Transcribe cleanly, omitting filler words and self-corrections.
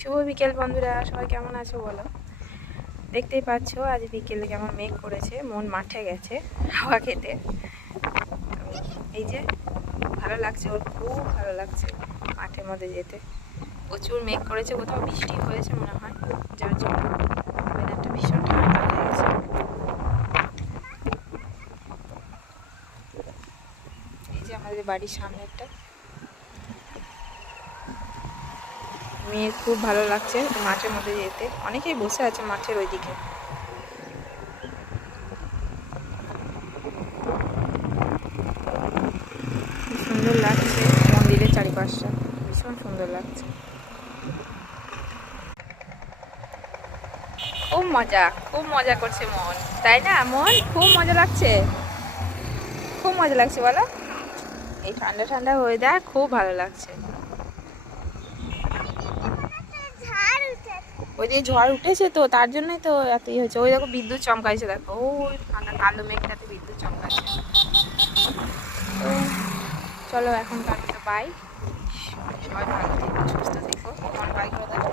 শুভ বিকেল বন্ধুরা, সবাই কেমন আছো বলো। দেখতেই পাচ্ছ আজ বিকেলে কেমন মেঘ করেছে। মন মাঠে গেছে হাওয়া খেতে। এই যে ভালো লাগছে, ওর খুব ভালো লাগছে মাঠের মধ্যে যেতে। প্রচুর মেঘ করেছে, কোথাও বৃষ্টি হয়েছে মনে হয়, যার জন্য ওয়েদারটা ভীষণ ঠান্ডা হয়ে গেছে। এই যে আমাদের বাড়ির সামনে একটা মেয়ের খুব ভালো লাগছে মাঠের মধ্যে যেতে। অনেকেই বসে আছে মাঠের ওইদিকে। সুন্দর লাগছে মন্দিরের চারিপাশটা, ভীষণ সুন্দর লাগছে। খুব মজা করছে মন, তাই না? মন খুব মজা লাগছে, খুব মজা লাগছে বলো। এই ঠান্ডা ঠান্ডা ওয়েদার খুব ভালো লাগছে। ওই যে ঝড় উঠেছে তো, তার জন্যই তো এতই হয়েছে। ওই দেখো বিদ্যুৎ চমকাইছে, দেখো ওই ফাঁকা কালো মেঘটাতে বিদ্যুৎ চমকাচ্ছে। তো চলো এখন টাটা, বাই। সবাই ভালো থেকো, সুস্থ থেকো। আমার বাই করে দাও।